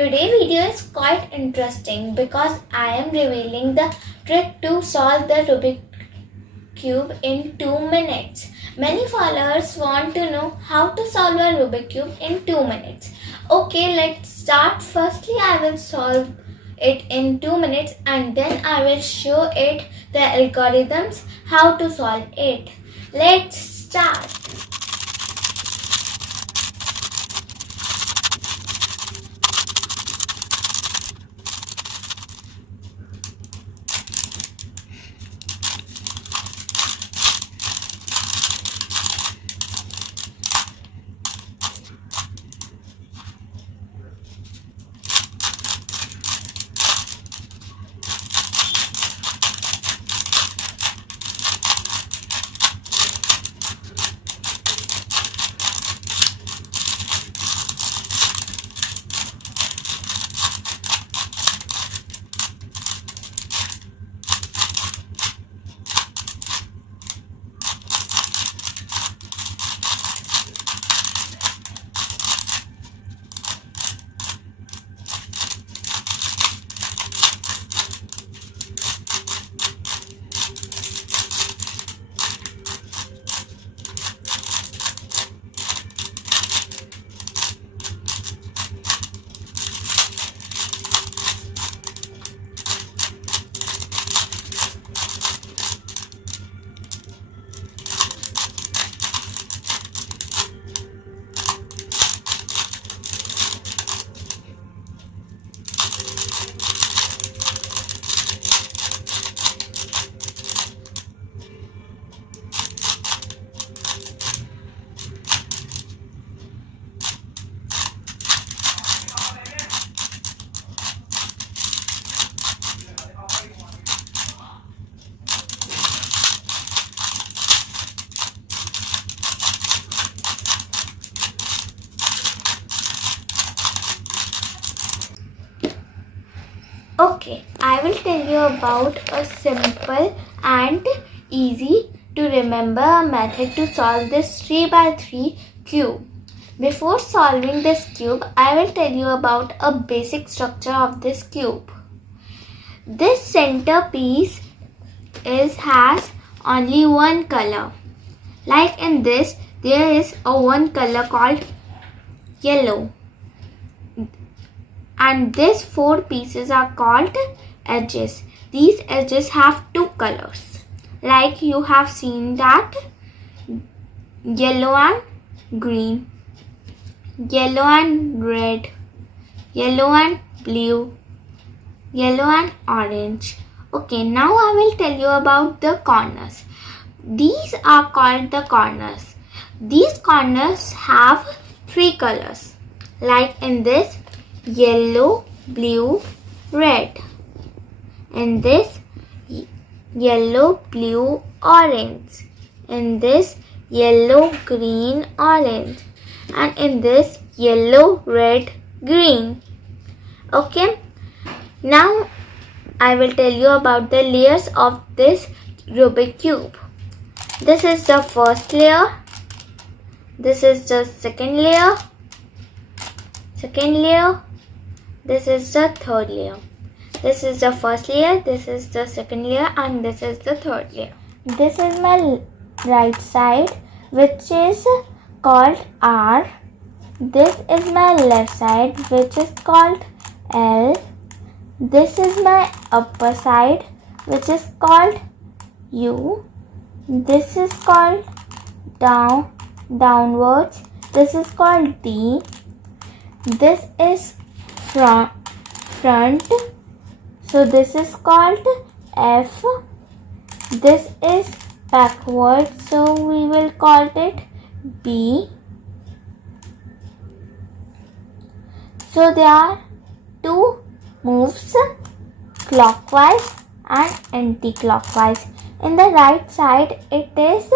Today's video is quite interesting because I am revealing the trick to solve the Rubik cube in 2 minutes. Many followers want to know how to solve a Rubik cube in 2 minutes. Okay, let's start. Firstly, I will solve it in 2 minutes and then I will show it the algorithms how to solve it. Let's start. Okay, I will tell you about a simple and easy to remember method to solve this 3x3 cube. Before solving this cube, I will tell you about a basic structure of this cube. This centerpiece has only one color. Like in this, there is one color called yellow. And these 4 pieces are called edges. These edges have 2 colors. Like you have seen that yellow and green, yellow and red, yellow and blue, yellow and orange. Okay, now I will tell you about the corners. These are called the corners. These corners have 3 colors. Like in this, yellow, blue, red. In this, yellow, blue, orange. In this, yellow, green, orange. And in this, yellow, red, green. Okay. Now, I will tell you about the layers of this Rubik cube. This is the first layer. This is the second layer. This is the third layer. This is the first layer, this is the second layer, and this is the third layer. This is my right side, which is called R. This is my left side, which is called L. This is my upper side, which is called U. This is called downwards. This is called D. This is front, so this is called F. This is backward, so we will call it B. So there are 2 moves, clockwise and anti-clockwise. In the right side, it is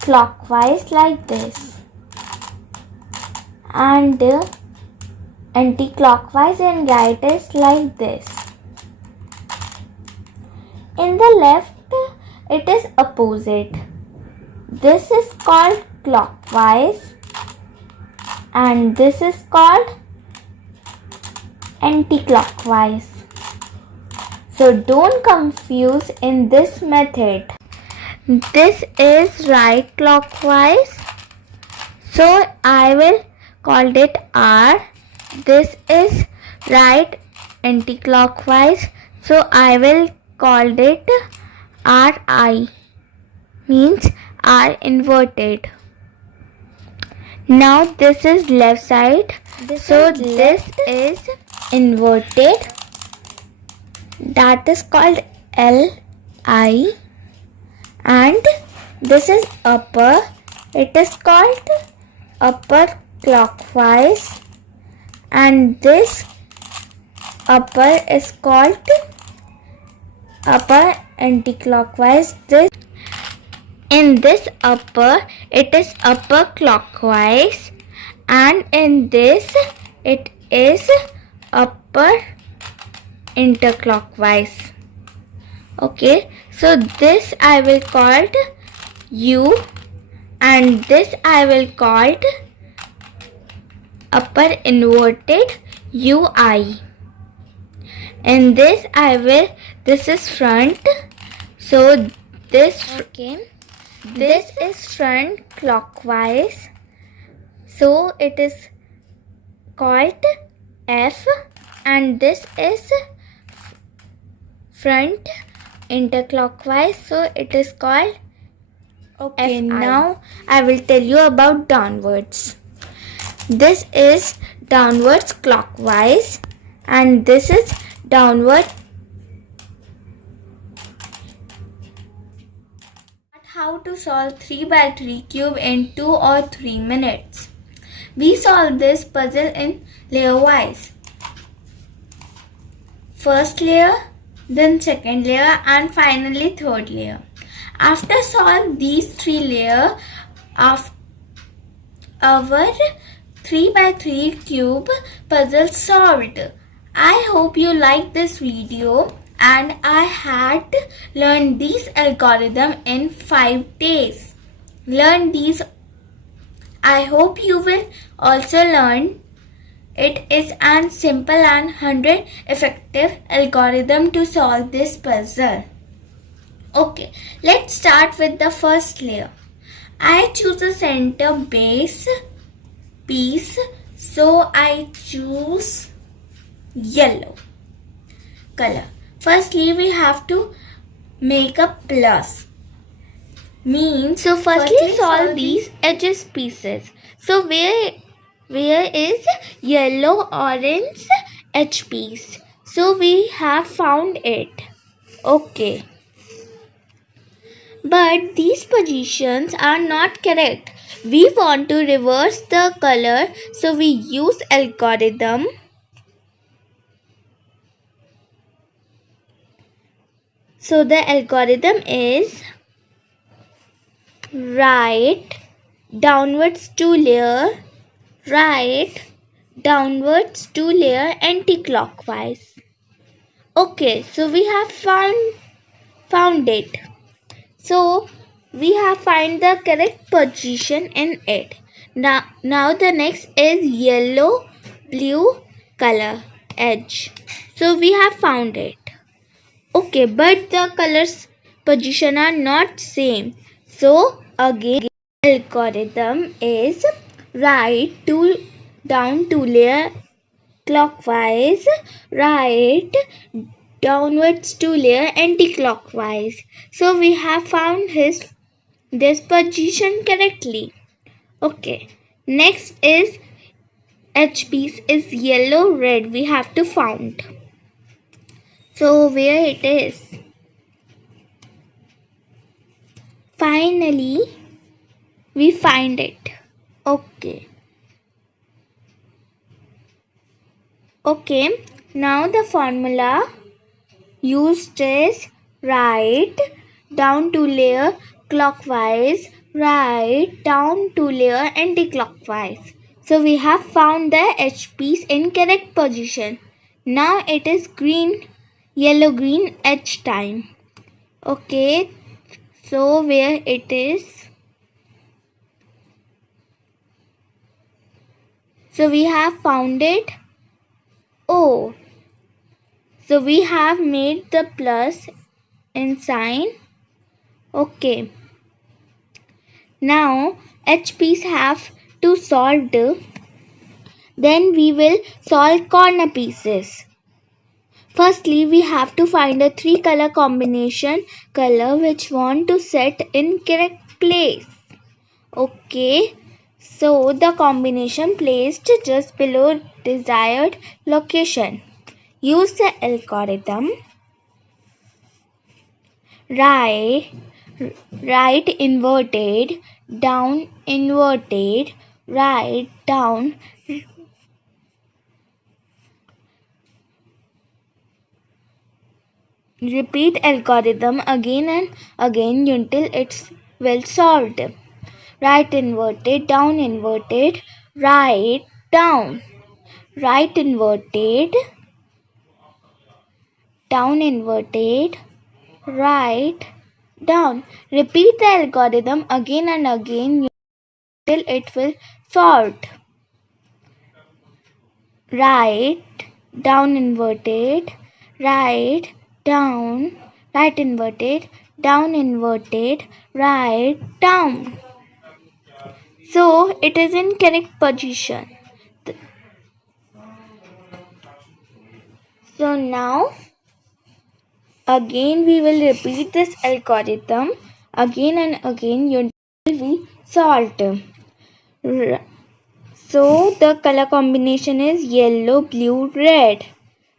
clockwise like this, and anti-clockwise and right is like this. In the left, it is opposite. This is called clockwise and this is called anti-clockwise. So don't confuse in this method. This is right clockwise. So I will call it R. This is right anti-clockwise. So I will call it RI. Means R inverted. Now this is left side. This is inverted. That is called LI. And this is upper. It is called upper clockwise. And this upper is called upper anti-clockwise. In this upper, it is upper clockwise, and in this, it is upper interclockwise. Okay, so this I will call U, and this I will call upper inverted UI. And this this is front. So this is front clockwise. So it is called F, and this is front interclockwise. So it is called Okay, FI. Now I will tell you about downwards. This is downwards clockwise, and this is downward. How to solve 3x3 cube in 2 or 3 minutes. We solve this puzzle in layer wise. First layer, then second layer, and finally third layer. After solve these 3 layers, our 3x3 cube puzzle solved. I hope you liked this video, and I had learned these algorithm in 5 days. Learn these. I hope you will also learn. It is a simple and 100 effective algorithm to solve this puzzle. Okay, let's start with the first layer. I choose a center base piece, so I choose yellow color. Firstly, we have to make a plus. So firstly solve these edges pieces. So where is yellow orange edge piece? So we have found it. Okay. But these positions are not correct. We want to reverse the color, so we use algorithm. So the algorithm is right downwards 2 layer, right downwards 2 layer anti-clockwise. Okay, so we have found it. So we have find the correct position in it. Now the next is yellow blue color edge. So we have found it. Okay, but the colors position are not same. So again algorithm is right down 2 layer clockwise, right downwards 2 layer anti-clockwise. So we have found this position correctly. Okay, next is edge piece is yellow red. We have to found. So where it is? Finally, we find it. Okay. Okay, now the formula used is right down 2 layer clockwise, right down 2 layer anti-clockwise. So we have found the edge piece in correct position. Now it is yellow green edge time. Okay, so where it is? So we have found it. Oh, so we have made the plus in sign. Okay. Now HPs have to solve. Then we will solve corner pieces. Firstly, we have to find a 3 color combination color which want to set in correct place. Okay, so the combination placed just below desired location. Use the algorithm. Right inverted, down inverted, right down. Repeat algorithm again and again until it's well solved. Right inverted, down inverted, right down. Right inverted, down inverted, right down. Repeat the algorithm again and again until it will solved. Right down inverted, right down, right inverted, down inverted, right down. So it is in correct position. So now again we will repeat this algorithm again and again until we solve. So the color combination is yellow, blue, red.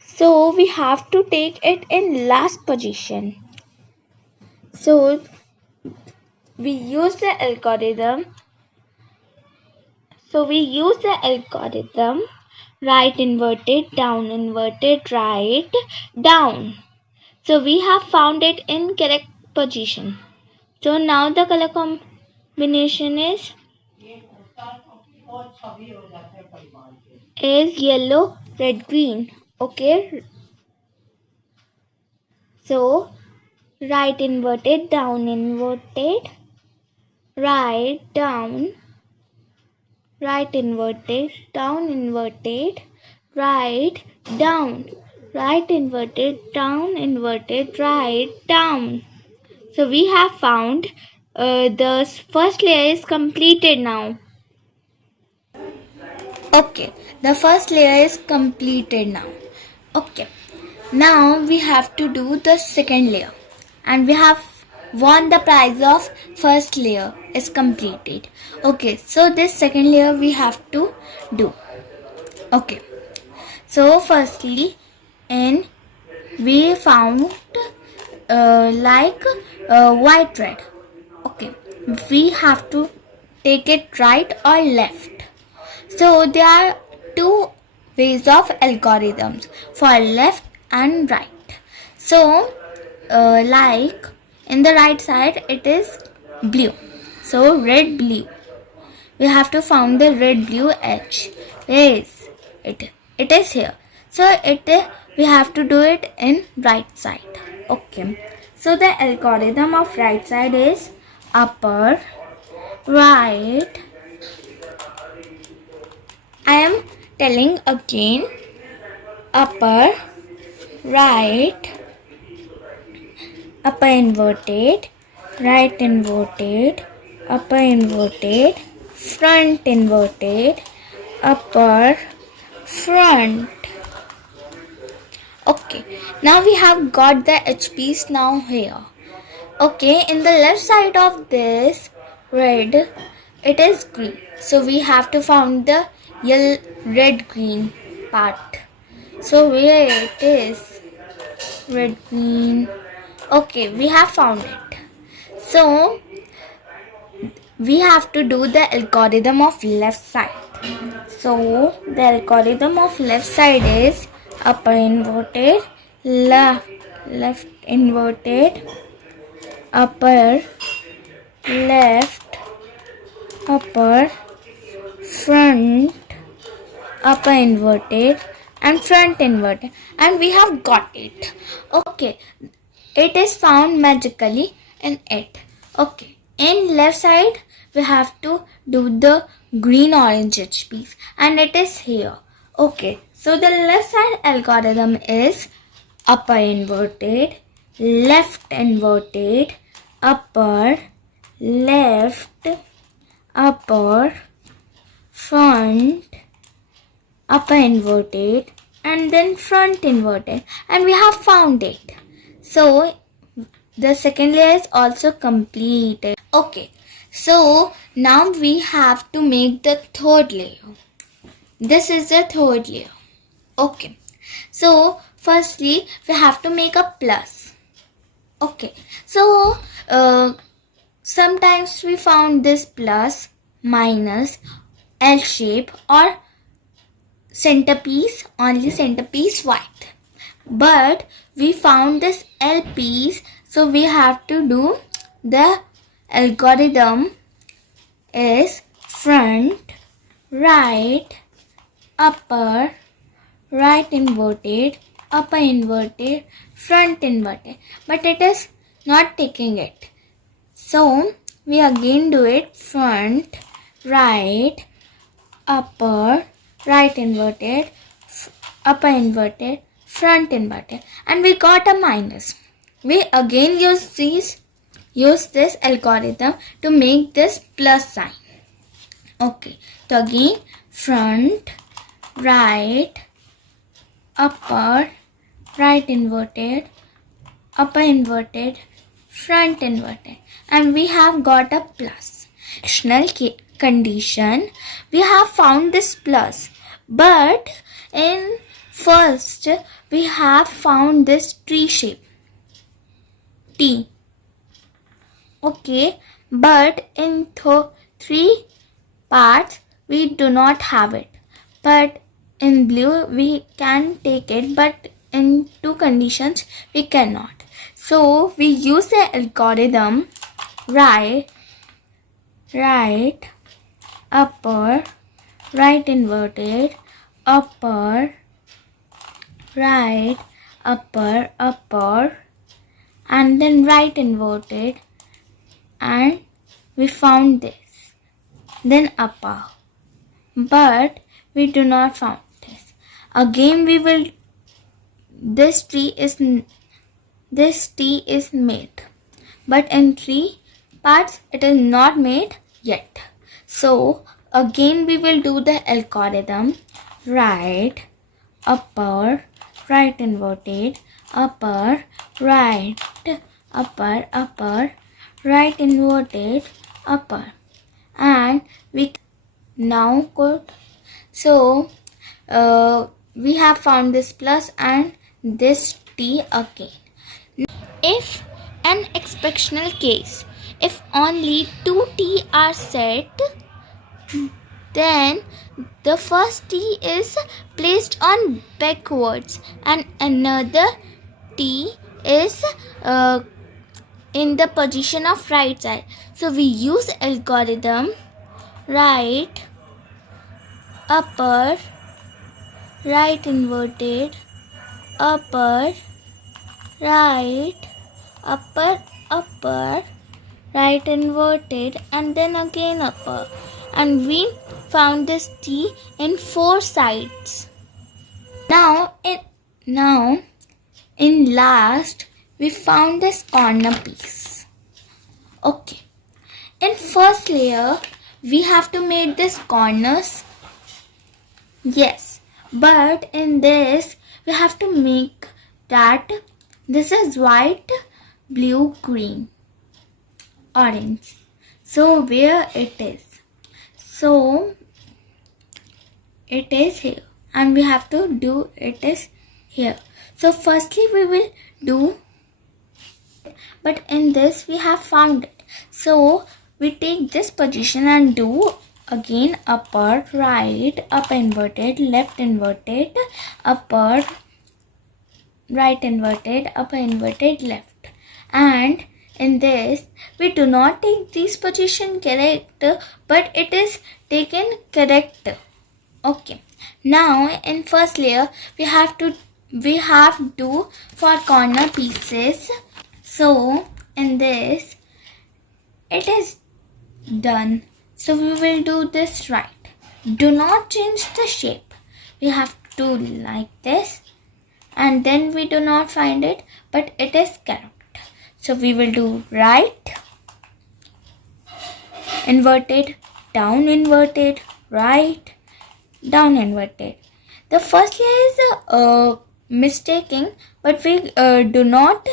So we have to take it in last position. So we use the algorithm. Right inverted, down inverted, right, down. So we have found it in correct position. So now the color combination is yellow, red, green. Okay. So right inverted, down inverted, right down, right inverted, down inverted, right down, right inverted, down inverted, right down. So we have found the first layer is completed now. Okay, the first layer is completed now. Okay, now we have to do the second layer, and we have won the prize of first layer is completed. Okay, so this second layer we have to do. Okay, so firstly, in we found white red. Okay, we have to take it right or left. So there are two ways of algorithms for left and right. So like in the right side it is blue. So red blue. We have to find the red blue edge. Where is it? It is here. So we have to do it in right side. Okay. So the algorithm of right side is upper, right. I am telling again. Upper, right, upper inverted, right inverted, upper inverted, front inverted, upper, front. Okay, now we have got the HPs now here. Okay, in the left side of this red, it is green. So we have to find the yellow, red, green part. So where it is? Red, green. Okay, we have found it. So we have to do the algorithm of left side. So the algorithm of left side is upper inverted, left inverted, upper, left, upper, front, upper inverted, and front inverted, and we have got it. Okay, it is found magically in it. Okay, in left side we have to do the green orange HPs, and it is here. Okay, so the left side algorithm is upper inverted, left inverted, upper, left, upper, front, upper inverted, and then front inverted, and we have found it. So the second layer is also completed. Okay, so now we have to make the third layer. This is the third layer. Okay, so firstly we have to make a plus. Okay, so sometimes we found this plus, minus, L shape or centerpiece, only centerpiece white. But we found this L piece, so we have to do the algorithm is front, right, upper, right inverted, upper inverted, front inverted, but it is not taking it. So we again do it front, right, upper, right inverted, upper inverted, front inverted, and we got a minus. We again use this algorithm to make this plus sign. Okay, so again front, right, upper, right inverted, upper inverted, front inverted, and we have got a plus. Condition, we have found this plus, but in first we have found this tree shape T. Okay, but in three parts we do not have it, but in blue we can take it, but in two conditions we cannot. So we use the algorithm right, upper, right inverted, upper, right, upper, and then right inverted, and we found this, then upper, but we do not found this. Again we will, this T is made, but in three parts it is not made yet. So again we will do the algorithm right, upper, right inverted, upper, right, upper, right inverted, upper, and we now good. So we have found this plus and this T again. If an exceptional case, if only two T are set, then the first T is placed on backwards and another T is in the position of right side. So we use algorithm right, upper, right inverted, upper, right, upper, right inverted, and then again upper, and we found this T in four sides. Now in last we found this corner piece. Okay, in first layer we have to make this corners. Yes, but in this we have to make that this is white, blue, green, orange. So where it is? So it is here, and we have to do it is here. So firstly we will do, but in this we have found it. So we take this position and do again upper, right, upper inverted, left inverted, upper, right inverted, upper inverted, left. And in this we do not take this position correct, but it is taken correct. Okay, now in first layer we have to for corner pieces. So in this it is done. So we will do this right. Do not change the shape. we have to do like this, and then we do not find it, but it is correct. So we will do right, inverted, down inverted, right, down inverted. The first layer is mistaking, but we do not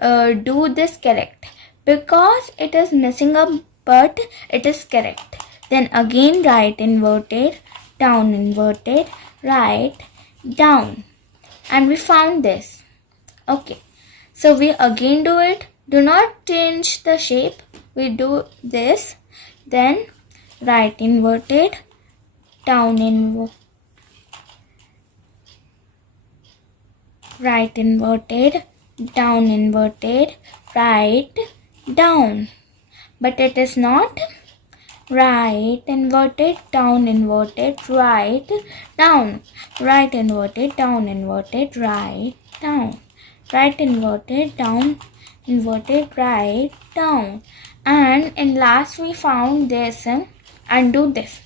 do this correct because it is missing up, but it is correct. Then again right inverted, down inverted, right, down, and we found this. Okay, so we again do it. Do not change the shape. We do this, then right inverted, down inverted, right inverted, down inverted, right, down. But it is not right inverted, down inverted, right, down, right inverted, down inverted, right, down, right inverted, down inverted, right, down. And in last we found this and do this.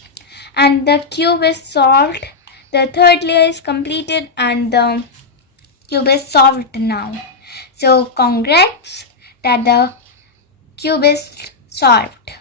And the cube is solved. The third layer is completed and the cube is solved now. So congrats that the cube is solved.